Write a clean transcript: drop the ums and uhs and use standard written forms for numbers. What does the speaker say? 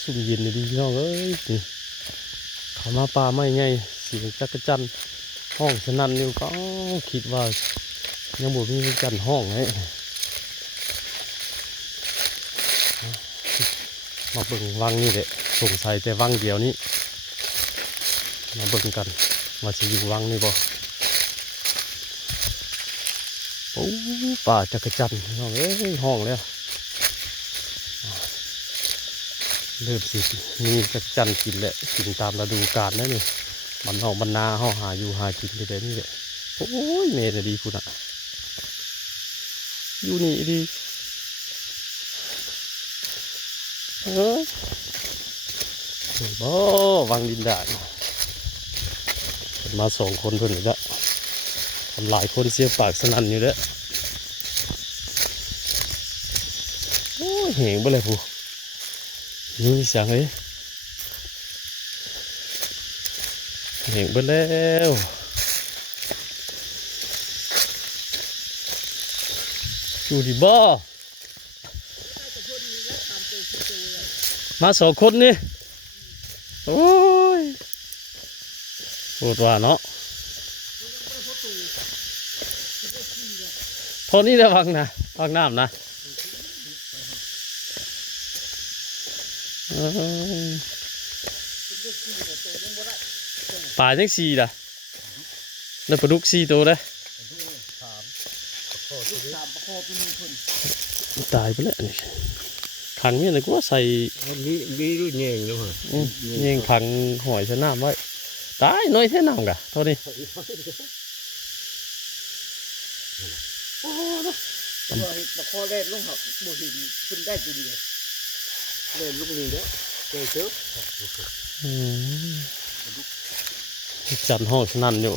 สุ่มเย็นดีพี่น้องเอ้ยนี่เขามาปลาไม่ไงเสียงจักรจันห้องสนั่นอยู่ก็คิดว่ายังบ่มีจันห้องให้มาเบิ่งวังนี่แหละสงสัยแต่วังเดียวนี้มาเบิ่งกันว่าจะอยู่วังนี่บ่โอ้ป่าจักรจันพี่น้องเอ้ยห้องแล้วเริ่มสิมีจักรจันกินแหละกินตามฤดูกาลนั่นนี่มันนอกมันนาเขาหาอยู่หากินไปแบบนี้แหละโอ้ยเมย์ดีคุณอะอยู่นี่ดีโอ้วังดินดามาสองคนเพิ่นเลยละทำหลายคนเสียปากสนั่นอยู่แล้วโอ้ยเหงไปเลยผู้นี่เสียงเลยเหงไปแล้วอยู่ดีบ่มาสองคนนี่โอ้ยปวดว่าเนาะพอนี้ได้วังนะวังน้ำนะป่าจังสี่ล่ะแล้วปลาดุกสี่ตัวเลยตายไปแล้วนี่ขังนี่นะกูว่าใส่มีรุ่นเงี้ยแล้วเหรอเงี้ยขังหอยชะน้ำไว้ตายน้อยแท่น้ำกะเท่านี้ตะคอเล่นลงหักบุหินขึ้นได้ตัวเดียวเล่นลูกนี้แล้วเจอเจอจันห้องนั่นอยู่